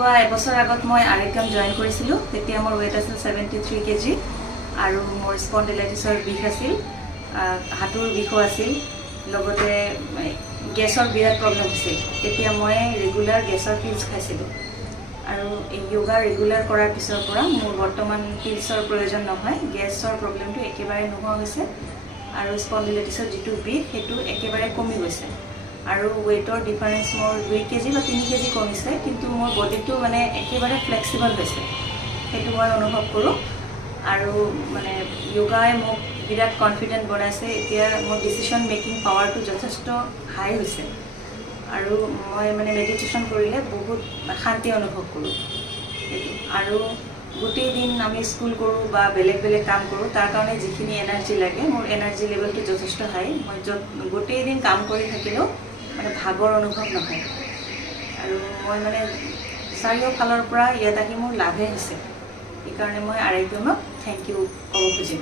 যোৱা এবছৰ আগত মই আৰেকাম জয়েন কৰিছিলোঁ। তেতিয়া মোৰ ৱেট আছিল 73 kg আৰু মোৰ স্পন্ডিলাইটিছৰ বিষ আছিল, হাঁটুৰ বিষো আছিল, লগতে গেছৰ বিৰাট প্ৰব্লেম হৈছিল। তেতিয়া মই ৰেগুলাৰ গেছৰ পিলছ খাইছিলোঁ আৰু এই য়োগা ৰেগুলাৰ কৰাৰ পিছৰ পৰা মোৰ বৰ্তমান পিলছৰ প্ৰয়োজন নহয়। গেছৰ প্ৰব্লেমটো একেবাৰে নোহোৱা হৈছে আৰু স্পন্ডিলাইটিছৰ যিটো বিষ সেইটো একেবাৰে কমি গৈছে আৰু ৱেটৰ ডিফাৰেঞ্চ মোৰ 2 kg বা 3 kg কমিছে, কিন্তু মোৰ বডিটো মানে একেবাৰে ফ্লেক্সিবল হৈছে, সেইটো মই অনুভৱ কৰোঁ। আৰু মানে য়োগাই মোক বিৰাট কনফিডেণ্ট বনাইছে। এতিয়া মোৰ ডিচিশ্যন মেকিং পাৱাৰটো যথেষ্ট হাই হৈছে আৰু মই মানে মেডিটেশ্যন কৰিলে বহুত শান্তি অনুভৱ কৰোঁ সেইটো। আৰু গোটেই দিন আমি স্কুল কৰোঁ বা বেলেগ বেলেগ কাম কৰোঁ, তাৰ কাৰণে যিখিনি এনাৰ্জি লাগে মোৰ এনাৰ্জি লেভেলটো যথেষ্ট হাই। মই গোটেই দিন কাম কৰি থাকিলেও মানে ভাগৰ অনুভৱ নহয় আৰু মই মানে চাৰিওফালৰ পৰা ইয়াত আহি মোৰ লাভে হৈছে। সেইকাৰণে মই আৰোগ্যমক থেংক ইউ ক'ব খুজিম।